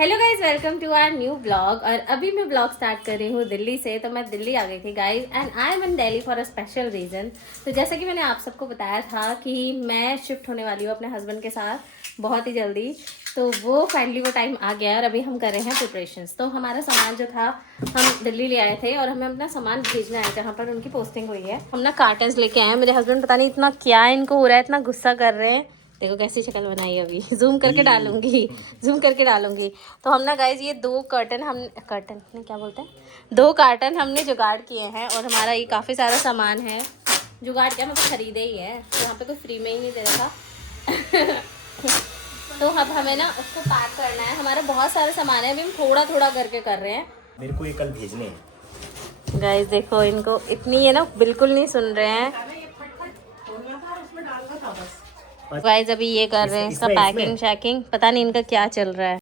Hello guys, welcome to our new blog. और अभी मैं ब्लॉग स्टार्ट कर रही हूँ दिल्ली से। तो मैं दिल्ली आ गई थी guys, and I am in Delhi for a special reason. तो जैसा कि मैंने आप सबको बताया था कि मैं शिफ्ट होने वाली हूँ अपने हस्बैंड के साथ बहुत ही जल्दी। तो वो फाइनली वो टाइम आ गया और अभी हम कर रहे हैं प्रिपरेशंस। तो हमारा सामान जो था हम दिल्ली ले आए थे और हमें अपना सामान भेजना है जहाँ पर उनकी पोस्टिंग हुई है। हम ना कार्टन्स लेके आए हैं। मेरे हस्बैंड पता नहीं इतना क्या इनको हो रहा है, इतना गुस्सा कर रहे हैं। देखो कैसी शक्ल बनाई अभी, जूम करके डालूंगी। तो हम ना गाइज ये दो कर्टन नहीं क्या बोलते हैं, 2 कार्टन हमने जुगाड़ किए हैं। और हमारा ये काफ़ी सारा सामान है। जुगाड़ क्या, मतलब खरीदे ही है, तो यहाँ पे कोई फ्री में ही नहीं दे रहा था। तो अब हमें ना उसको पैक करना है। हमारा बहुत सारा सामान है, अभी हम थोड़ा थोड़ा करके कर रहे हैं। मेरे को ये कल भेजने हैं। गाइज देखो इनको, इतनी है ना, बिल्कुल नहीं सुन रहे हैं। गाइज अभी ये कर रहे हैं इसका पैकिंग शैकिंग, पता नहीं इनका क्या चल रहा है।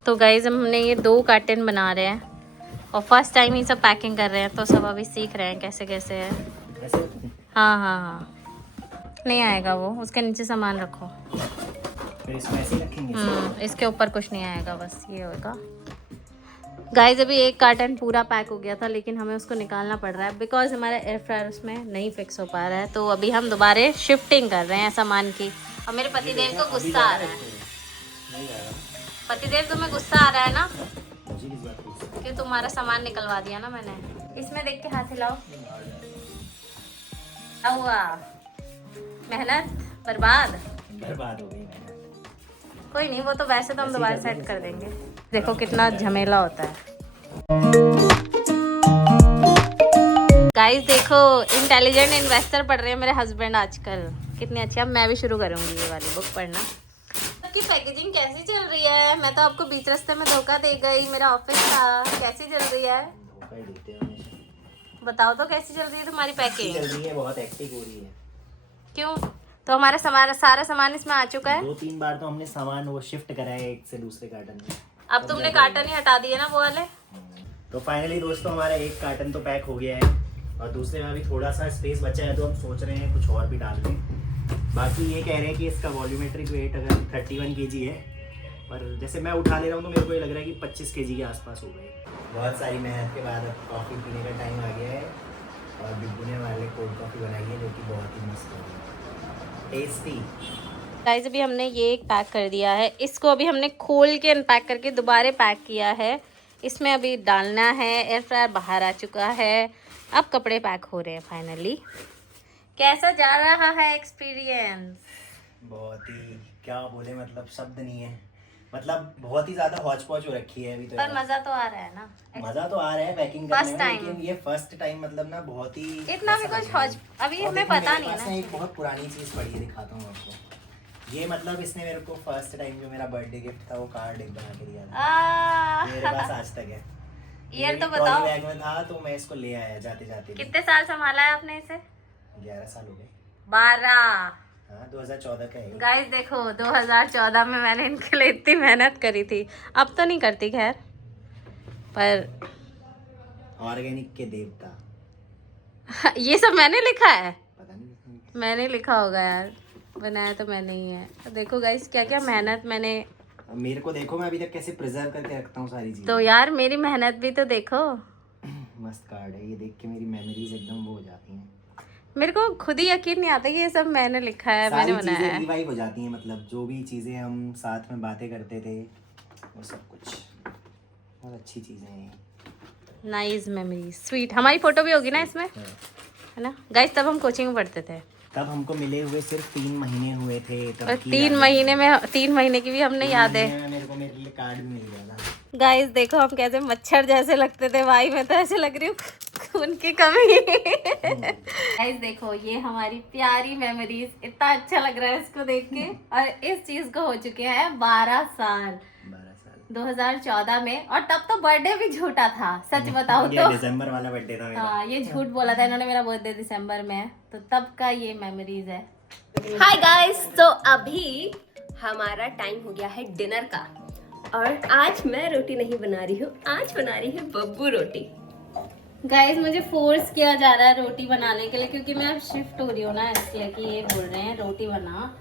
तो गाइज हमने ये 2 कार्टन बना रहे हैं और फर्स्ट टाइम ही सब पैकिंग कर रहे हैं। तो सब अभी सीख रहे हैं कैसे कैसे है। हाँ, नहीं आएगा वो, उसके नीचे सामान रखो। फिर इसमें ऐसे ही रखेंगे। इसके ऊपर कुछ नहीं आएगा, बस ये होगा। गाइज अभी 1 कार्टन पूरा पैक हो गया था, लेकिन हमें उसको निकालना पड़ रहा है बिकॉज हमारा एयर फ्रायर उसमें नहीं फिक्स हो पा रहा है। तो अभी हम दोबारा शिफ्टिंग कर रहे हैं सामान की। और मेरे पतिदेव को गुस्सा आ रहा है। पतिदेव तुम्हें गुस्सा आ रहा है ना, कि तुम्हारा सामान निकलवा दिया ना मैंने। इसमें देख के हाथ हिलाओ। क्या हुआ, मेहनत बर्बाद हो गई मेहनत। कोई नहीं, वो तो वैसे तो हम दोबारा सेट कर देंगे। देखो कितना झमेला होता है। गाइस देखो, इंटेलिजेंट इन्वेस्टर पढ़ रहे हैं मेरे हस्बैंड आजकल, कितनी अच्छी। अब मैं भी शुरू करूंगी ये वाली बुक पढ़ना। आपकी पैकेजिंग कैसी चल रही है? मैं तो आपको बीच रास्ते में धोखा दे गई, मेरा ऑफिस था। कैसी चल रही है धोखा ही देते हैं हमेशा। बताओ तो, कैसी चल रही है तुम्हारी पैकिंग? चल रही है, बहुत एक्टिव हो रही है। क्यों? तो हमारा सारा सामान इसमें आ चुका है। 2-3 बार तो हमने सामान वो शिफ्ट करा है एक से दूसरे कार्टन में। अब तुमने कार्टन ही हटा दिए ना वो वाले। तो फाइनली दोस्तों हमारा एक कार्टन तो पैक हो गया है और दूसरे में अभी थोड़ा सा स्पेस बचा है, तो हम सोच रहे हैं कुछ और भी डाल दें। बाकी ये कह रहे हैं कि इसका वॉल्यूमेट्रिक वेट अगर 31 kg है, पर जैसे मैं उठा ले रहा हूँ तो मेरे को ये लग रहा है कि 25 kg के आसपास हो गए। बहुत सारी मेहनत के बाद अब कॉफ़ी पीने का टाइम आ गया है और बिब्बू ने हमारे लिए कोल्ड कॉफ़ी बनाई है, जो कि बहुत ही मस्त है, टेस्टी। गाइस अभी हमने ये एक पैक कर दिया है, इसको अभी हमने खोल के अनपैक करके दोबारा पैक किया है। इसमें अभी डालना है। एयर फ्रायर बाहर आ चुका है, अब कपड़े पैक हो रहे हैं फाइनली। कैसा जा रहा है एक्सपीरियंस? बहुत ही, क्या बोले, मतलब शब्द नहीं है। मतलब बहुत ही ज्यादा हौच पौच हो रखी है अभी तो। पर मजा तो आ रहा है ना? मजा तो आ रहा है पैकिंग करने में, लेकिन ये फर्स्ट टाइम मतलब ना बहुत ही इतना भी कुछ हौच अभी हमें पता नहीं है ना। एक बहुत पुरानी चीज पड़ी है, दिखाता हूँ आपको। ये मतलब इसने मेरे को फर्स्ट टाइम जो मेरा बर्थडे गिफ्ट था वो कार्ड एक बना के दिया था। मेरे पास आज तक है। ईयर तो बताओ। बैग में था तो मैं इसको ले आया जाते जाते। कितने साल संभाला है आपने इसे? 11 साल हो गए। 12। हाँ, 2014 का है। गाइस देखो 2014 में मैंने इनके लिए इतनी मेहनत करी थी। अब तो नहीं करती खैर, पर ऑर्गेनिक के देवता। ये सब मैंने लिखा है। पता नहीं, मैंने लिखा होगा यार, बनाया तो मैंने ही है। देखो गाइस क्या क्या मेहनत मैंने। अब मेरे को देखो, मैं अभी तक कैसे प्रिजर्व करके रखता हूँ सारी चीजें। तो यार मेरी मेहनत भी तो देखो। मस्त कार्ड है ये, देख के मेरी मेमोरीज एकदम वो हो जाती हैं। मेरे को खुद ही यकीन नहीं आता कि ये सब मैंने लिखा है, मैंने बनाया है। रिवाइव हो जाती हैं, मतलब जो भी चीजें हम साथ में बातें करते थे वो सब कुछ बहुत अच्छी चीजें हैं। Nice memory, sweet. हमारी फोटो भी होगी ना इसमें, है ना गाइस? तब हम कोचिंग में पढ़ते थे। तब हमको मिले हुए सिर्फ 3 महीने हुए थे तब और की 3 महीने में 3 महीने की भी हमने याद है। मेरे लिए कार्ड भी मिल गया था। गाइस देखो हम कैसे मच्छर जैसे लगते थे भाई, मैं तो ऐसे लग रही हूँ खून की कमी। गाइस देखो ये हमारी प्यारी मेमोरीज, इतना अच्छा लग रहा है इसको देख के। और इस चीज को हो चुके हैं 12 साल। 2014 में, और तब तो बर्थडे भी झूठा था, सच बताओ तो। दिसंबर वाला बर्थडे था मेरा। हाँ ये झूठ बोला था इन्होंने, मेरा बर्थडे दिसंबर में है, तो तब का ये मेमोरीज है। हाय गाइस, तो अभी हमारा टाइम हो गया है डिनर का, और आज मैं रोटी नहीं बना रही हूँ, आज बना रही है बब्बू रोटी। गाइस मुझे फोर्स किया जा रहा है रोटी बनाने के लिए, क्योंकि मैं अब शिफ्ट हो रही हूँ ना, इसलिए कि ये बोल रहे हैं रोटी बना।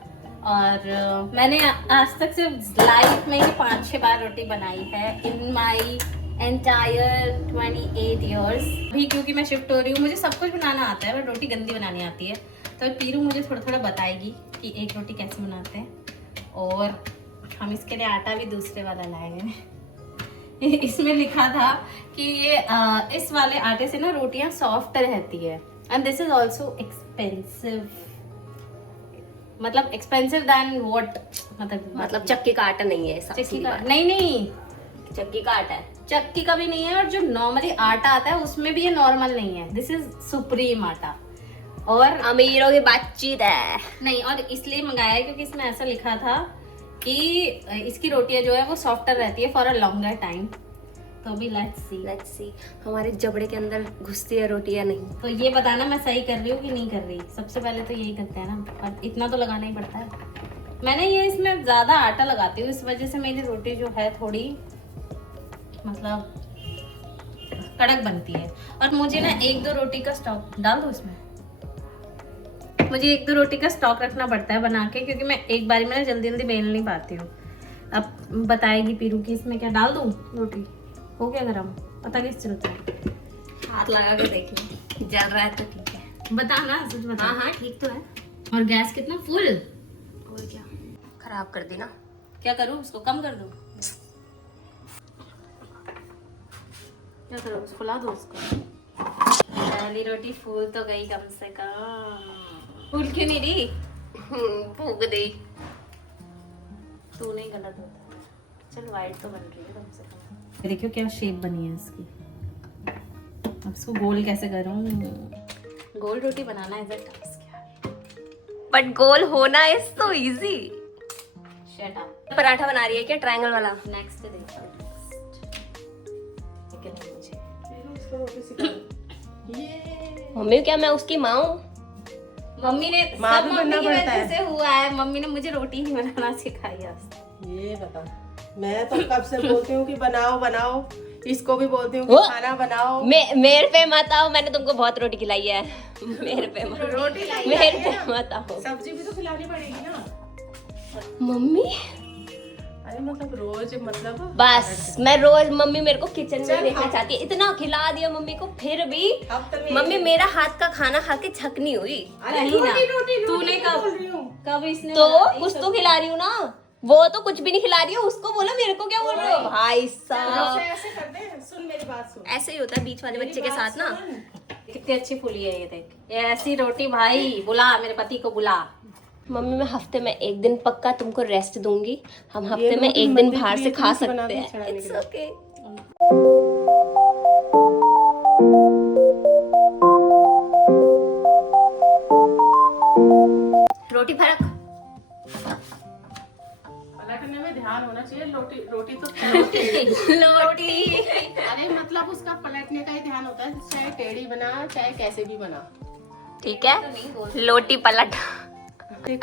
और मैंने आज तक सिर्फ लाइफ में ही 5-6 बार रोटी बनाई है इन माई एंटायर 28 ईयर्स। भी क्योंकि मैं शिफ्ट हो रही हूँ, मुझे सब कुछ बनाना आता है, पर रोटी गंदी बनानी आती है। तो पीरू मुझे थोड़ा थोड़ा बताएगी कि एक रोटी कैसे बनाते हैं। और हम इसके लिए आटा भी दूसरे वाला लाए हैं। इसमें लिखा था कि ये इस वाले आटे से ना रोटियां सॉफ्ट रहती है। And this is also expensive, मतलब एक्सपेंसिव दैन व्हाट, मतलब चक्की का आटा नहीं है, चक्की का नहीं, चक्की का आटा है। चक्की का भी नहीं है, और जो नॉर्मली आटा आता है उसमें भी ये नॉर्मल नहीं है। दिस इज सुप्रीम आटा। और अमीरों की बातचीत है। नहीं, और इसलिए मंगाया है क्योंकि इसमें ऐसा लिखा था कि इसकी रोटियां जो है वो सॉफ्टर रहती है फॉर अ लॉन्गर टाइम। तो अभी लेट्स सी हमारे जबड़े के अंदर घुसती है रोटी या नहीं। तो ये बताना मैं सही कर रही हूँ कि नहीं कर रही। सबसे पहले तो यही करते हैं ना, और इतना तो लगाना ही पड़ता है। मैंने ये इसमें ज्यादा आटा लगाती हूँ, इस वजह से मेरी रोटी जो है थोड़ी मतलब कड़क बनती है। और मुझे ना 1-2 रोटी का स्टॉक डाल दो इसमें, मुझे 1-2 रोटी का स्टॉक रखना पड़ता है बना के, क्योंकि मैं एक बारी में ना जल्दी जल्दी बेल नहीं पाती हूँ। अब बताएगी पीरू की इसमें क्या डाल दूँ। रोटी हो गया गरम, पता कैसे चलता है? हाथ लगा के देख लो, जल रहा है तो ठीक है। बताना, सच बता। हाँ ठीक तो है। और गैस कितना फुल? और क्या, खराब कर दी ना। क्या करूँ, उसको कम कर दूँ? क्या करूँ, फुला दो उसको। पहली रोटी फूल तो गई कम से कम। फूल क्यों नहीं रही? फूक दी। तू नहीं, गलत होता। चल वाइट तो बन रही है कम से कम। देखियो क्या शेप बनी है इसकी। अब इसको गोल कैसे करूं? गोल रोटी बनाना इज अ टास्क यार। बट गोल होना is so easy. Shut up. Paratha बना रही है क्या, ट्रायंगल वाला? नेक्स्ट देखो, नेक्स्ट। मम्मी क्या मैं उसकी माँ हूँ? मम्मी ने सब मम्मी की वजह से हुआ है। मम्मी ने मुझे रोटी ही बनाना सिखाई आज। ये बता, मैं तो कब से बोलती हूँ कि बनाओ बनाओ, इसको भी बोलती हूँ कि खाना बनाओ। मेरे पे मत आओ, मैंने तुमको बहुत रोटी खिलाई है। मेरे पे मत, मेरे पे मत आओ। सब्जी भी तो खिलानी पड़ेगी ना मम्मी। अरे मतलब रोज, मतलब बस मैं रोज, मम्मी मेरे को किचन में देखना चाहती है। इतना खिला दिया मम्मी को, फिर भी मम्मी मेरा हाथ का खाना खा के छक नहीं हुई। तूने कब इसने तो कुछ तो खिला रही हूँ ना, वो तो कुछ भी नहीं खिला रही हो। उसको बोलो, मेरे को क्या बोल रहे हो भाई साहब? ऐसे करते हैं, सुन मेरी बात सुन। ऐसे ही होता है बीच वाले बच्चे के साथ ना। कितनी अच्छी फूली है ये, देख। ये ऐसी रोटी भाई, बुला मेरे पति को बुला। मम्मी मैं हफ्ते में 1 दिन पक्का तुमको रेस्ट दूंगी। हम हफ्ते में 1 दिन बाहर से खा सकते हैं। It's okay. रोटी फर्क पलटने में ध्यान होना चाहिए। रोटी तो लोटी। अरे मतलब उसका पलटने का ही ध्यान होता है, चाहे टेढ़ी बना चाहे कैसे भी बना। ठीक है, लोटी पलट।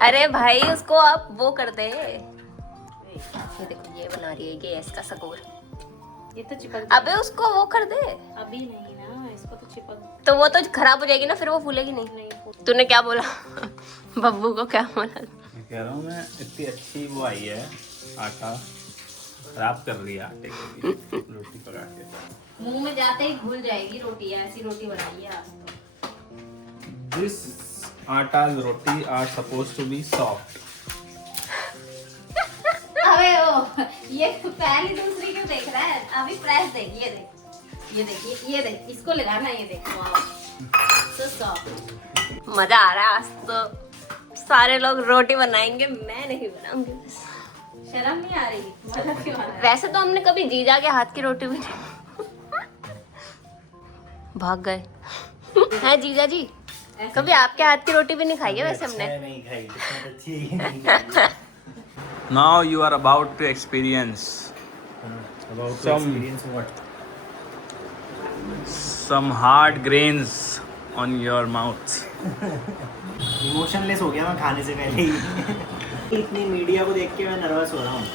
अरे भाई उसको आप वो कर दे। ये देखो ये बना रही है गैस का सकोर। ये तो चिपक। अबे उसको वो कर दे। अभी नहीं ना, इसको तो चिपक। तो वो तो खराब हो जाएगी ना, फिर वो फूलेगी नहीं। तूने क्या बोला? बब्बू को क्या बोला? कह रहा हूँ मैं, इतनी अच्छी वो आई है, आटा खराब कर रही है आटे को भी, रोटी पका के मुंह में जाते ही घुल जाएगी रोटी। ऐसी रोटी बनाई है आज तो। दिस आटा's roti are supposed to be soft. अबे ओ, ये पहली दूसरी क्यों देख रहा है? अभी प्रेस देख, ये देख, ये देख, ये देख, इसको लगाना, ये देख। so soft। मजा आ रहा है आज तो। सारे लोग रोटी बनाएंगे, मैं नहीं बनाऊंगी। शर्म नहीं आ रही? मजा क्यों आ रहा है? वैसे तो हमने कभी जीजा के हाथ की रोटी भी नहीं। भाग गए हैं जीजा जी। कभी आपके हाथ की रोटी भी नहीं खाई है वैसे हमने। नहीं खाई, किस्मत अच्छी है कि नहीं खाई। Now you are about to experience About to Some- experience what? some hard grains on your mouth. Emotionless हो गया मैं खाने से पहले ही। इतनी मीडिया को देख के मैं नर्वस हो रहा हूँ।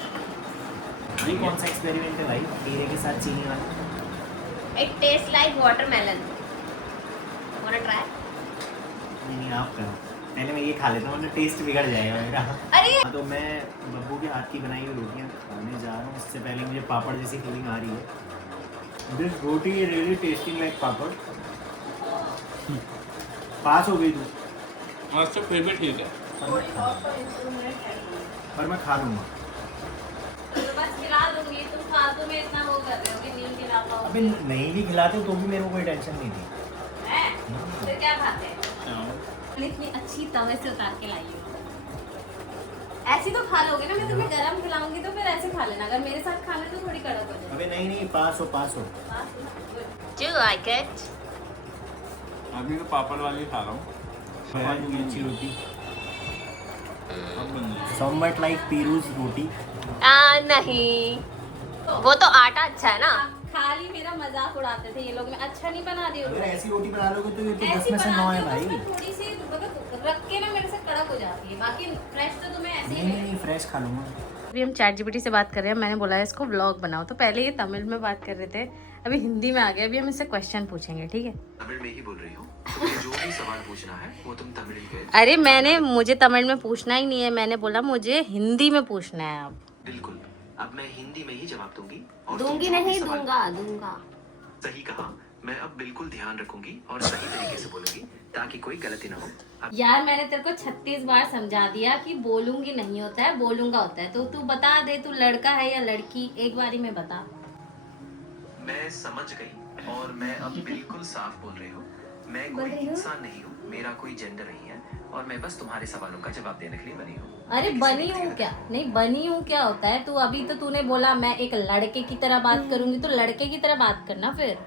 ये कौन सा एक्सपेरिमेंट है भाई, हीरे के साथ चीनी वाला? It tastes like watermelon. Wanna try? नहीं आप करो, पहले मैं ये खा लेता हूँ वरना टेस्ट बिगड़ जाएगा मेरा। अरे हाँ, तो मैं बब्बू के हाथ की बनाई हुई रोटियाँ खाने जा रहा हूँ। उससे पहले मुझे पापड़ जैसी फीलिंग आ रही है। This roti is really testing like papad. Pass हो गई तू, अच्छा फिर भी ठीक है। पर मैं खा लूँगा। तो बस खिला दूंगी, तुम फालतू में इतना वो कर रहे हो कि नहीं खिला पाओ। अबे नहीं भी खिलाते तो भी मेरे को कोई टेंशन नहीं थी। फिर क्या खाते हैं? इतनी अच्छी तवे से उतार के लाई हूँ। ऐसी तो खा लोगे ना, मैं तुम्हें गरम खिलाऊंगी तो फिर ऐसे खा लेना। अगर मेरे साथ खाना तो थोड़ी कड़क हो जाए। अबे नहीं, पास हो। do you like it? अभी तो पापड़ वाली खा रहा हूँ। अच्छी रोटी, somewhat like पीरूज रोटी। नहीं, वो तो आटा अच्छा है ना। खाली मेरा मजाक उड़ाते थे ये लोग। मैं अच्छा नहीं बना रही हूँ। अगर ऐसी रोटी बना लोगे तो ये तो 10 ऐसी में से 9 है बनाती भाई। हूँ तो थोड़ी सी मतलब रख के ना मेरे से कड़क हो जाती है। बाकी फ्रेश तो तुम्हें ऐसे ही नहीं फ्रेश खा लूँगा। अभी हम ChatGPT से बात कर रहे हैं। मैंने बोला है इसको व्लॉग बनाओ, तो पहले ये तमिल में बात कर रहे थे, अभी हिंदी में आ गए। अभी हम इससे क्वेश्चन पूछेंगे, ठीक है? तमिल में ही बोल रही हो। तुम्हें जो भी सवाल पूछना है वो तुम तमिल में। अरे मुझे तमिल में पूछना ही नहीं है, मैंने बोला मुझे हिंदी में पूछना है। अब बिल्कुल, अब मैं हिंदी में ही जवाब दूंगी। और तुम दूंगी जो भी नहीं, सवाल- दूंगा। सही कहा। मैं अब बिल्कुल ध्यान रखूंगी और सही तरीके से बोलूंगी ताकि कोई गलती ना हो। अब यार मैंने तेरे को 36 बार समझा दिया कि बोलूंगी नहीं होता है, बोलूंगा होता है। तो तू बता दे, तू लड़का है या लड़की, एक बारी में बता। मैं समझ गई और मैं अब बिल्कुल साफ बोल रही हूँ। मैं कोई इंसान नहीं हूँ, मेरा कोई जेंडर नहीं है और मैं बस तुम्हारे सवालों का जवाब देने के लिए बनी हूँ। अरे किसी बनी व्यक्तिगत- हूँ क्या? नहीं, बनी हूँ क्या होता है? तू अभी तो तूने बोला मैं एक लड़के की तरह बात करूंगी, तो लड़के की तरह बात करना फिर।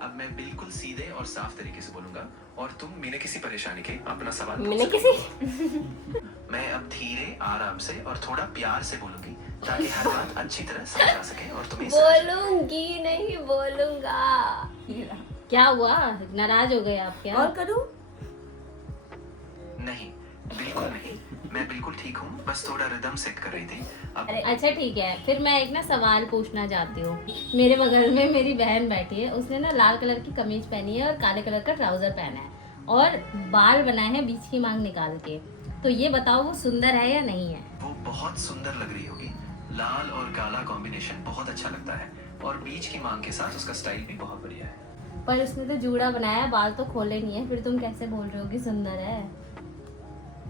अब मैं बिल्कुल सीधे और साफ तरीके से बोलूंगा और तुम बिना किसी परेशानी के अपना सवाल पूछ मैंने सकते किसी हो। मैं अब धीरे आराम से और थोड़ा प्यार से बोलूंगी ताकि हर बात अच्छी तरह समझ आ सके और तुम्हें बोलूंगी नहीं, बोलूंगा। क्या हुआ, नाराज हो गए आप क्या? करूं? नहीं, बिल्कुल नहीं। मैं बिल्कुल ठीक हूँ, बस थोड़ा रिदम सेट कर रही थी। अब अच्छा ठीक है, फिर मैं एक ना सवाल पूछना चाहती हूँ। मेरे बगल में मेरी बहन बैठी है, उसने ना लाल कलर की कमीज पहनी है और काले कलर का ट्राउजर पहना है और बाल बनाए हैं बीच की मांग निकाल के। तो ये बताओ वो सुंदर है या नहीं है? वो बहुत सुंदर लग रही होगी। लाल और काला कॉम्बिनेशन बहुत अच्छा लगता है और बीच की मांग के साथ उसका स्टाइल भी बहुत बढ़िया है। पर उसने तो जूड़ा बनाया है, बाल तो खोले नहीं है, फिर तुम कैसे बोल रहे हो कि सुंदर है?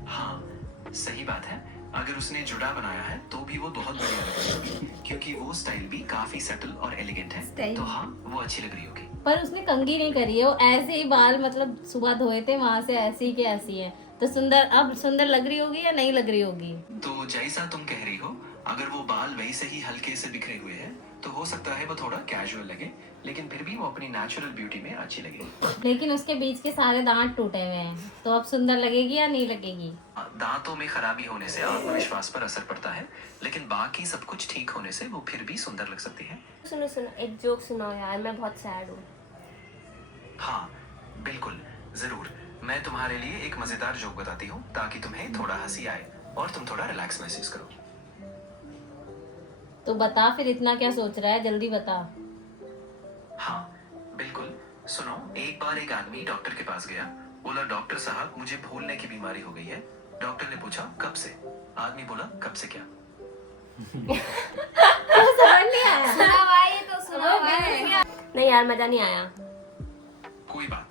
हाँ, सही बात है। अगर उसने जुड़ा बनाया है तो भी वो बहुत बढ़िया लग रही होगी क्योंकि वो स्टाइल भी काफी सटल और एलिगेंट है। तो हाँ, वो अच्छी लग रही होगी। पर उसने कंघी नहीं करी है, वो ऐसे ही बाल मतलब सुबह धोए थे वहां से ऐसी के ऐसी है। तो सुंदर, अब सुंदर लग रही होगी या नहीं लग रही होगी? तो जैसा तुम कह रही हो, अगर वो बाल वैसे ही हल्के से बिखरे हुए हैं तो हो सकता है वो थोड़ा कैजुअल लगे, लेकिन फिर भी वो अपनी नेचुरल ब्यूटी में अच्छी लगेगी। लेकिन उसके बीच के सारे दांत टूटे हुए हैं, तो अब सुंदर लगेगी या नहीं लगेगी? दांतों में खराबी होने से आत्मविश्वास पर असर पड़ता है, लेकिन बाकी सब कुछ ठीक होने से वो फिर भी सुंदर लग सकती है। सुनो सुनो, एक जोक सुनाओ यार, मैं बहुत सैड हूँ। हाँ, बिल्कुल, जरूर। मैं तुम्हारे लिए एक मजेदार जोक बताती हूँ ताकि तुम्हें थोड़ा हंसी आए और तुम थोड़ा रिलैक्स महसूस करो। तो बता फिर, इतना क्या सोच रहा है, जल्दी बता। हाँ, बिल्कुल। सुनो, एक बार एक आदमी डॉक्टर के पास गया। बोला, डॉक्टर साहब मुझे भूलने की बीमारी हो गई है। डॉक्टर ने पूछा, कब से? आदमी बोला, कब से क्या? समझ नहीं आया। सुना भाई, तो सुना भाई। नहीं यार, मजा नहीं आया। कोई बात।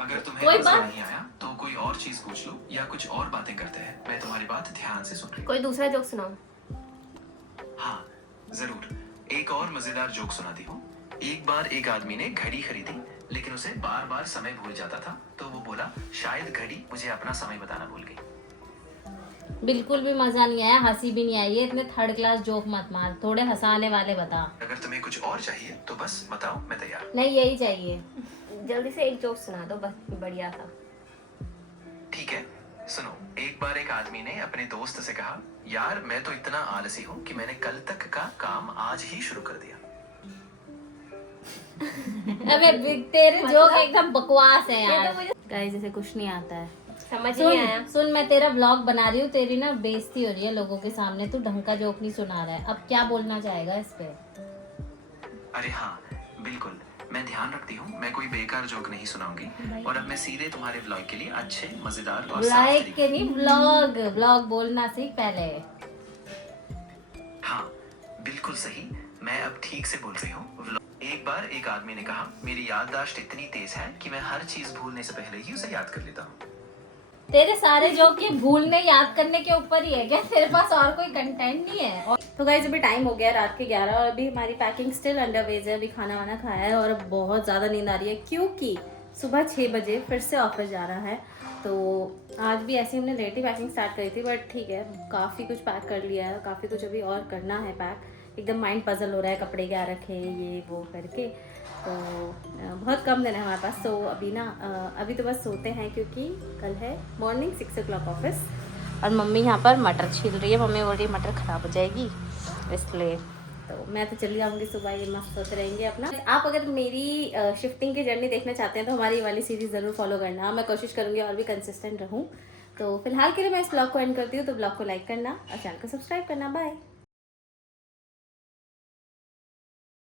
अगर तुम्हें कोई मजा बात? नहीं आया तो कोई और चीज पूछ लो या कुछ और बातें करते हैं। मैं तुम्हारी बात ध्यान से सुन रही हूँ। कोई दूसरा जोक सुनाओ। हाँ, जरूर। एक और मजेदार जोक सुनाती हूँ। एक बार एक आदमी ने घड़ी खरीदी, लेकिन उसे बार बार समय भूल जाता था। तो वो बोला, शायद घड़ी मुझे अपना समय बताना भूल गई। बिल्कुल भी मजा नहीं आया, हंसी भी नहीं आई है। इतने थर्ड क्लास जोक मत मार, थोड़े हंसाने वाले बता। अगर तुम्हें कुछ और चाहिए तो बस बताओ, मैं तैयार। नहीं, यही चाहिए। जल्दी से एक जोक सुना दो, बस बढ़िया था। ठीक है, सुनो। एक बार एक आदमी ने अपने दोस्त से कहा, यार मैं तो इतना आलसी हूँ कि मैंने कल तक का काम आज ही शुरू कर दिया। अबे तेरे जोक एकदम बकवास है यार। गाइस जैसे कुछ नहीं आता है। समझ नहीं आया। सुन, मैं तेरा ब्लॉग बना रही हूँ, तेरी ना बेइज्जती हो रही है लोगों के सामने। तू ढंग का जोक नहीं सुना रहा है। अब क्या बोलना चाहेगा इस पे? अरे हाँ, बिल्कुल। मैं ध्यान रखती हूँ, मैं कोई बेकार जोक नहीं सुनाऊंगी। और अब मैं सीधे तुम्हारे व्लॉग के लिए अच्छे, मजेदार और साफ लाइक तरीके के नहीं, व्लॉग व्लॉग बोलना सीख पहले। हाँ बिल्कुल सही, मैं अब ठीक से बोल रही हूँ। एक बार एक आदमी ने कहा, मेरी याददाश्त इतनी तेज है कि मैं हर चीज भूलने से पहले ही उसे याद कर लेता हूँ। तेरे सारे जोक ये भूलने याद करने के ऊपर ही है क्या? तेरे पास और कोई कंटेंट नहीं है? और तो गाइस अभी टाइम हो गया रात के 11 और अभी हमारी पैकिंग स्टिल अंडरवेज है। अभी खाना वाना खाया है और अब बहुत ज़्यादा नींद आ रही है क्योंकि सुबह 6 बजे फिर से ऑफिस जाना है। तो आज भी ऐसे हमने लेट ही पैकिंग स्टार्ट करी थी, बट ठीक है, काफ़ी कुछ पैक कर लिया है, काफ़ी कुछ अभी और करना है पैक। एकदम माइंड पजल हो रहा है, कपड़े क्या रखे ये वो करके। तो बहुत कम दिन है हमारे पास। तो अभी ना अभी तो बस सोते हैं क्योंकि कल है मॉर्निंग 6 o'clock ऑफिस। और मम्मी यहाँ पर मटर छील रही है। मम्मी बोल रही है मटर ख़राब हो जाएगी इसलिए। तो मैं तो चली जाऊँगी सुबह, ये मस्त सोते रहेंगे अपना। आप अगर मेरी शिफ्टिंग की जर्नी देखना चाहते हैं तो हमारी वाली सीरीज़ ज़रूर फॉलो करना। मैं कोशिश करूँगी और भी कंसिस्टेंट रहूँ। तो फिलहाल के लिए मैं इस ब्लॉग को एंड करती हूँ। तो ब्लॉग को लाइक करना और चैनल को सब्सक्राइब करना। बाय।